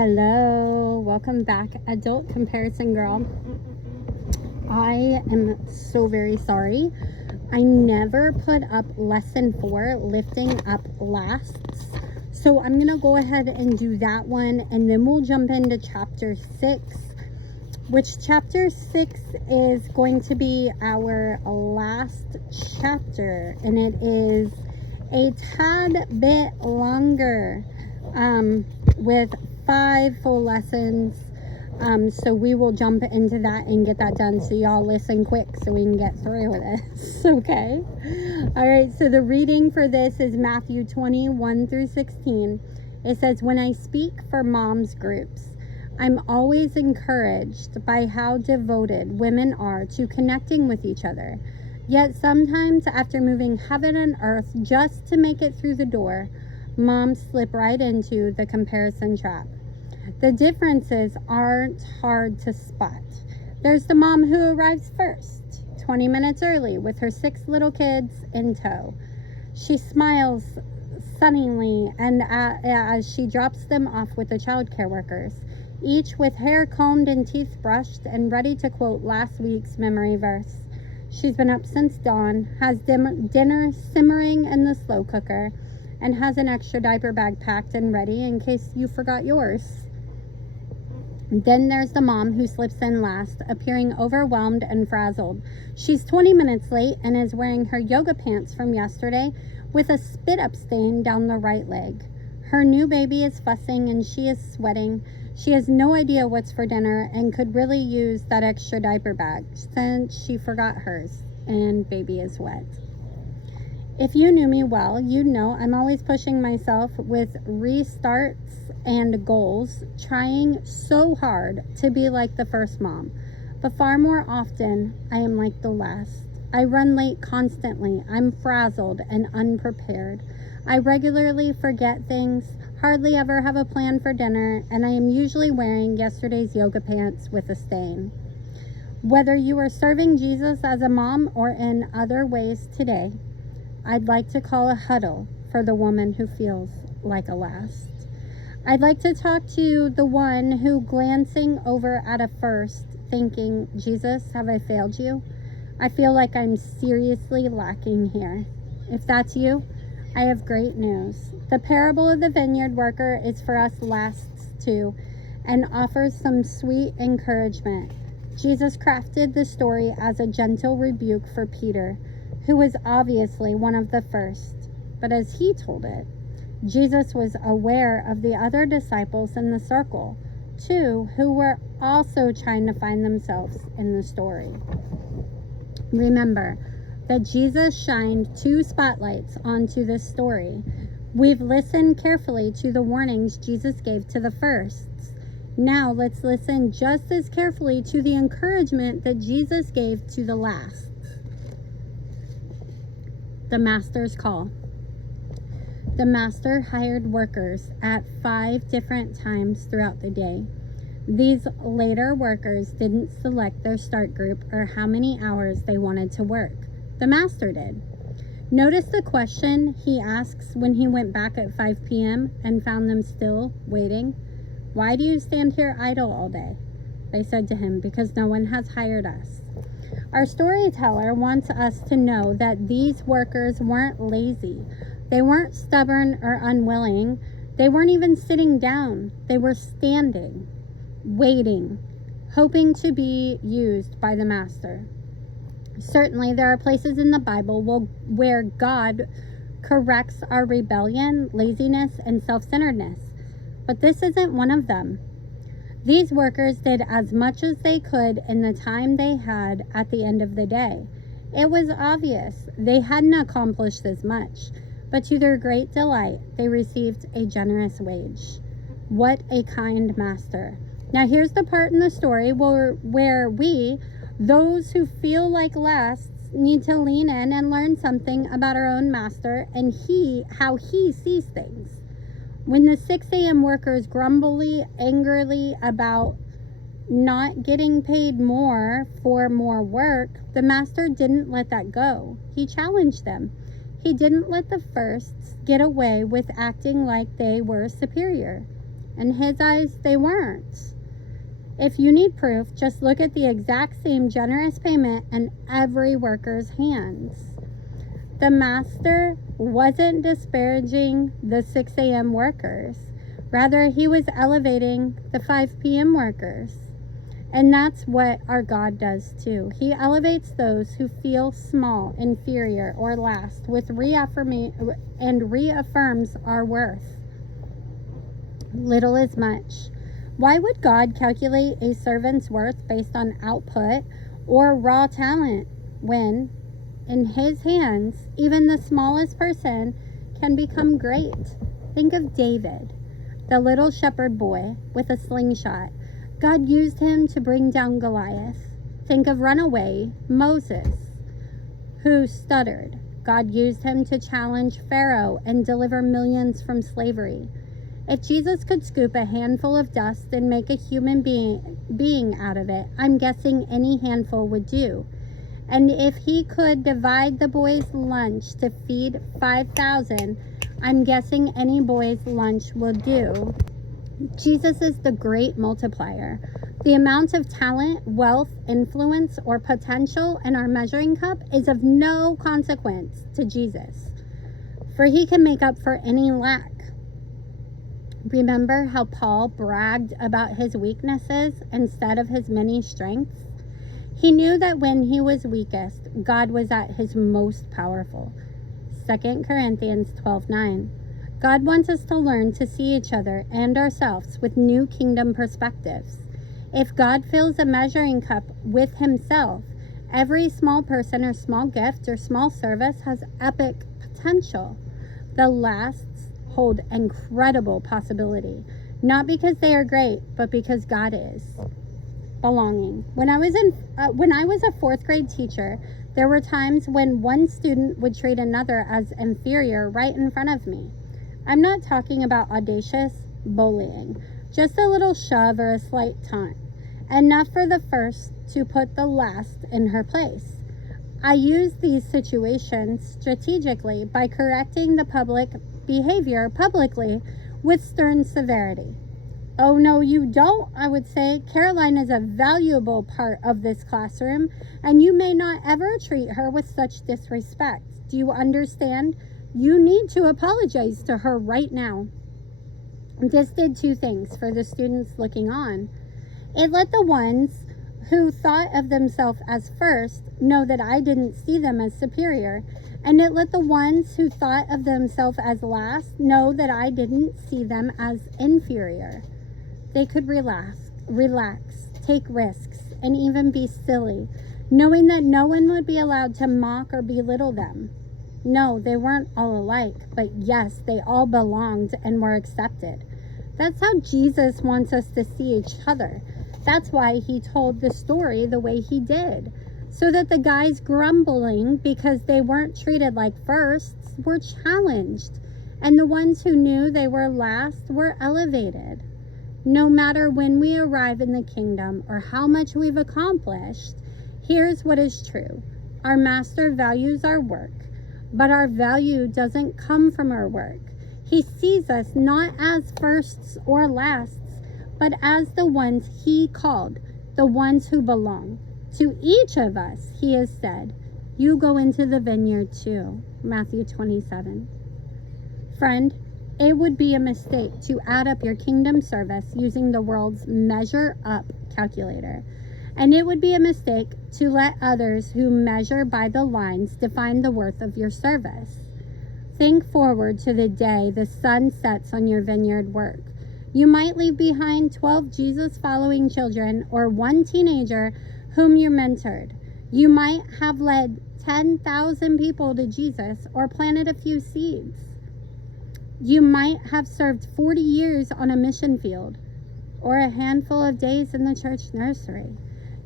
Hello, welcome back, Adult Comparison Girl. I am so very sorry. I never put up lesson 4, lifting up lasts. So I'm going to go ahead and do that one, and then we'll jump into chapter 6, which chapter 6 is going to be our last chapter, and it is a tad bit longer, with 5 full lessons. So we will jump into that and get that done. So y'all listen quick so we can get through this. Okay. All right. So the reading for this is Matthew 21 through 16. It says, "When I speak for moms groups, I'm always encouraged by how devoted women are to connecting with each other. Yet sometimes after moving heaven and earth just to make it through the door, moms slip right into the comparison trap. The differences aren't hard to spot. There's the mom who arrives first, 20 minutes early with her 6 little kids in tow. She smiles sunnily and as she drops them off with the childcare workers, each with hair combed and teeth brushed and ready to quote last week's memory verse. She's been up since dawn, has dinner simmering in the slow cooker, and has an extra diaper bag packed and ready in case you forgot yours. Then there's the mom who slips in last, appearing overwhelmed and frazzled. She's 20 minutes late and is wearing her yoga pants from yesterday with a spit-up stain down the right leg. Her new baby is fussing and she is sweating. She has no idea what's for dinner and could really use that extra diaper bag since she forgot hers, and baby is wet. If you knew me well, you'd know I'm always pushing myself with restarts and goals, trying so hard to be like the first mom. But far more often, I am like the last. I run late constantly. I'm frazzled and unprepared. I regularly forget things, hardly ever have a plan for dinner, and I am usually wearing yesterday's yoga pants with a stain. Whether you are serving Jesus as a mom or in other ways today, I'd like to call a huddle for the woman who feels like a last. I'd like to talk to the one who, glancing over at a first, thinking, Jesus, have I failed you? I feel like I'm seriously lacking here. If that's you, I have great news. The parable of the vineyard worker is for us lasts too, and offers some sweet encouragement. Jesus crafted the story as a gentle rebuke for Peter, who was obviously one of the first. But as he told it, Jesus was aware of the other disciples in the circle, too, who were also trying to find themselves in the story. Remember that Jesus shined 2 spotlights onto this story. We've listened carefully to the warnings Jesus gave to the firsts. Now let's listen just as carefully to the encouragement that Jesus gave to the last. The master's call. The master hired workers at 5 different times throughout the day. These later workers didn't select their start group or how many hours they wanted to work. The master did. Notice the question he asks when he went back at 5 p.m. and found them still waiting. Why do you stand here idle all day? They said to him, because no one has hired us. Our storyteller wants us to know that these workers weren't lazy. They weren't stubborn or unwilling. They weren't even sitting down. They were standing, waiting, hoping to be used by the master. Certainly, there are places in the Bible where God corrects our rebellion, laziness, and self-centeredness. But this isn't one of them. These workers did as much as they could in the time they had at the end of the day. It was obvious they hadn't accomplished as much, but to their great delight, they received a generous wage. What a kind master. Now here's the part in the story where we, those who feel like lasts, need to lean in and learn something about our own master and how he sees things. When the 6 a.m. workers grumbly, angrily about not getting paid more for more work, the master didn't let that go. He challenged them. He didn't let the firsts get away with acting like they were superior. In his eyes, they weren't. If you need proof, just look at the exact same generous payment in every worker's hands. The master wasn't disparaging the 6 a.m. workers. Rather, he was elevating the 5 p.m. workers. And that's what our God does too. He elevates those who feel small, inferior, or last and reaffirms our worth. Little is much. Why would God calculate a servant's worth based on output or raw talent when, in his hands, even the smallest person can become great? Think of David, the little shepherd boy with a slingshot. God used him to bring down Goliath. Think of runaway Moses, who stuttered. God used him to challenge Pharaoh and deliver millions from slavery. If Jesus could scoop a handful of dust and make a human being out of it, I'm guessing any handful would do. And if he could divide the boy's lunch to feed 5,000, I'm guessing any boy's lunch will do. Jesus is the great multiplier. The amount of talent, wealth, influence, or potential in our measuring cup is of no consequence to Jesus, for he can make up for any lack. Remember how Paul bragged about his weaknesses instead of his many strengths? He knew that when he was weakest, God was at his most powerful. 2 Corinthians 12:9. God wants us to learn to see each other and ourselves with new kingdom perspectives. If God fills a measuring cup with himself, every small person or small gift or small service has epic potential. The lasts hold incredible possibility, not because they are great, but because God is. Belonging. When I was a 4th grade teacher, there were times when one student would treat another as inferior right in front of me. I'm not talking about audacious bullying, just a little shove or a slight taunt, enough for the first to put the last in her place. I use these situations strategically by correcting the public behavior publicly with stern severity. Oh, no, you don't, I would say. Caroline is a valuable part of this classroom, and you may not ever treat her with such disrespect. Do you understand? You need to apologize to her right now. This did 2 things for the students looking on. It let the ones who thought of themselves as first know that I didn't see them as superior, and it let the ones who thought of themselves as last know that I didn't see them as inferior. They could relax, take risks, and even be silly, knowing that no one would be allowed to mock or belittle them. No, they weren't all alike, but yes, they all belonged and were accepted. That's how Jesus wants us to see each other. That's why he told the story the way he did, so that the guys grumbling because they weren't treated like firsts were challenged, and the ones who knew they were last were elevated. No matter when we arrive in the kingdom or how much we've accomplished, here's what is true. Our master values our work, but our value doesn't come from our work. He sees us not as firsts or lasts, but as the ones he called, the ones who belong. To each of us, he has said, you go into the vineyard too. Matthew 27. Friend, it would be a mistake to add up your kingdom service using the world's measure up calculator. And it would be a mistake to let others who measure by the lines define the worth of your service. Think forward to the day the sun sets on your vineyard work. You might leave behind 12 Jesus-following children or 1 teenager whom you mentored. You might have led 10,000 people to Jesus or planted a few seeds. You might have served 40 years on a mission field or a handful of days in the church nursery.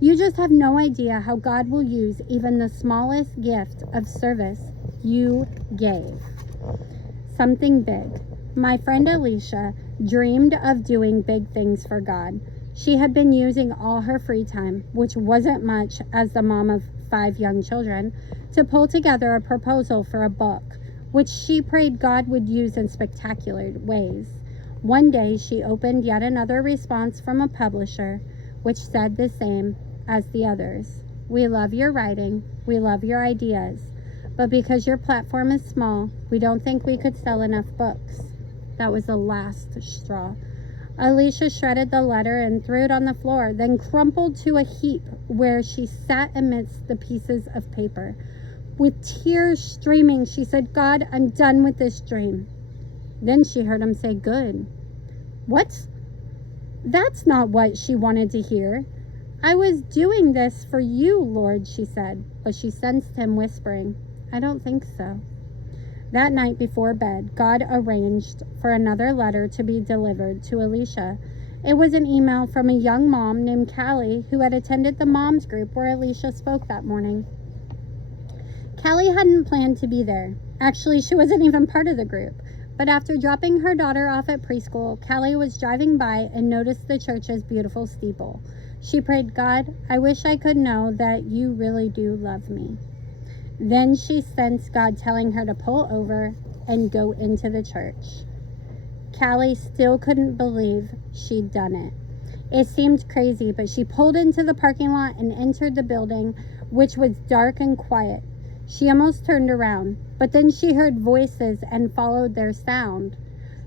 You just have no idea how God will use even the smallest gift of service you gave. Something big. My friend Alicia dreamed of doing big things for God. She had been using all her free time, which wasn't much as the mom of 5 young children, to pull together a proposal for a book, which she prayed God would use in spectacular ways. One day she opened yet another response from a publisher, which said the same as the others. We love your writing, we love your ideas, but because your platform is small, we don't think we could sell enough books. That was the last straw. Alicia shredded the letter and threw it on the floor, then crumpled to a heap where she sat amidst the pieces of paper. With tears streaming, she said, God, I'm done with this dream. Then she heard him say, good. What? That's not what she wanted to hear. I was doing this for you, Lord, she said, but she sensed him whispering, I don't think so. That night before bed, God arranged for another letter to be delivered to Alicia. It was an email from a young mom named Callie who had attended the moms group where Alicia spoke that morning. Callie hadn't planned to be there. Actually, she wasn't even part of the group. But after dropping her daughter off at preschool, Callie was driving by and noticed the church's beautiful steeple. She prayed, God, I wish I could know that you really do love me. Then she sensed God telling her to pull over and go into the church. Callie still couldn't believe she'd done it. It seemed crazy, but she pulled into the parking lot and entered the building, which was dark and quiet. She almost turned around, but then she heard voices and followed their sound.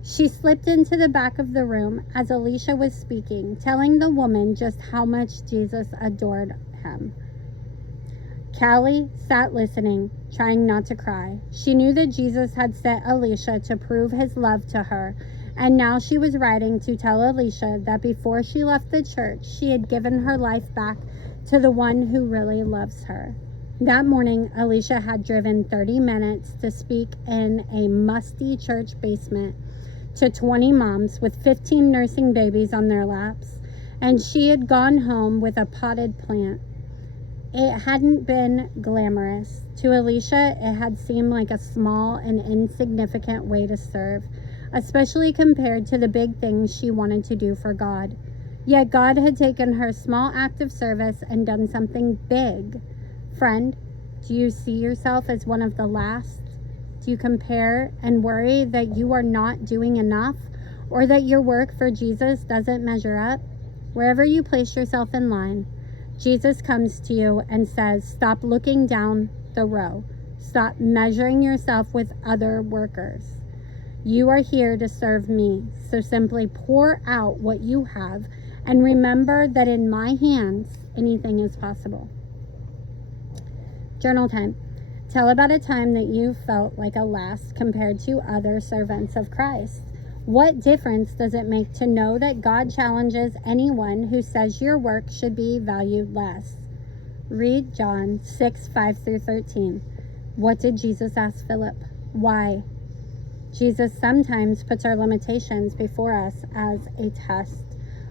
She slipped into the back of the room as Alicia was speaking, telling the woman just how much Jesus adored him. Callie sat listening, trying not to cry. She knew that Jesus had sent Alicia to prove his love to her, and now she was writing to tell Alicia that before she left the church, she had given her life back to the one who really loves her. That morning, Alicia had driven 30 minutes to speak in a musty church basement to 20 moms with 15 nursing babies on their laps, and she had gone home with a potted plant. It hadn't been glamorous. To Alicia, it had seemed like a small and insignificant way to serve, especially compared to the big things she wanted to do for God. Yet God had taken her small act of service and done something big. Friend, do you see yourself as one of the last? Do you compare and worry that you are not doing enough, or that your work for Jesus doesn't measure up? Wherever you place yourself in line, Jesus comes to you and says, stop looking down the row. Stop measuring yourself with other workers. You are here to serve me, so simply pour out what you have and remember that in my hands, anything is possible. Journal time. Tell about a time that you felt like a last compared to other servants of Christ. What difference does it make to know that God challenges anyone who says your work should be valued less? Read John 6:5-13. What did Jesus ask Philip? Why? Jesus sometimes puts our limitations before us as a test.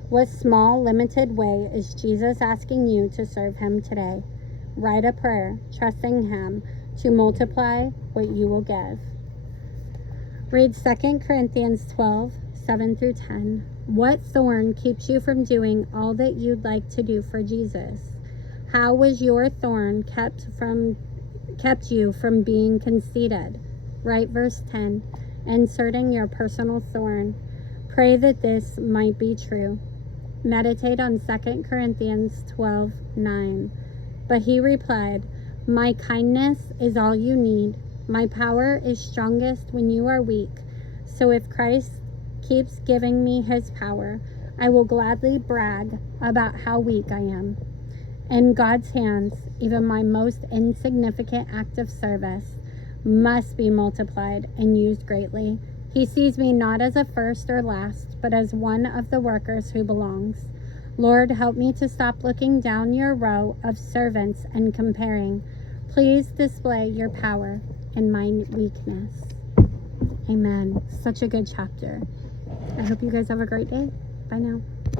What small, limited way is Jesus asking you to serve him today? Write a prayer, trusting him to multiply what you will give. Read 2 Corinthians 12:7-10. What thorn keeps you from doing all that you'd like to do for Jesus? How was your thorn kept you from being conceited? Write verse 10, inserting your personal thorn. Pray that this might be true. Meditate on 2 Corinthians 12:9. But he replied, my kindness is all you need. My power is strongest when you are weak. So if Christ keeps giving me his power, I will gladly brag about how weak I am. In God's hands, even my most insignificant act of service must be multiplied and used greatly. He sees me not as a first or last, but as one of the workers who belongs. Lord, help me to stop looking down your row of servants and comparing. Please display your power in my weakness. Amen. Such a good chapter. I hope you guys have a great day. Bye now.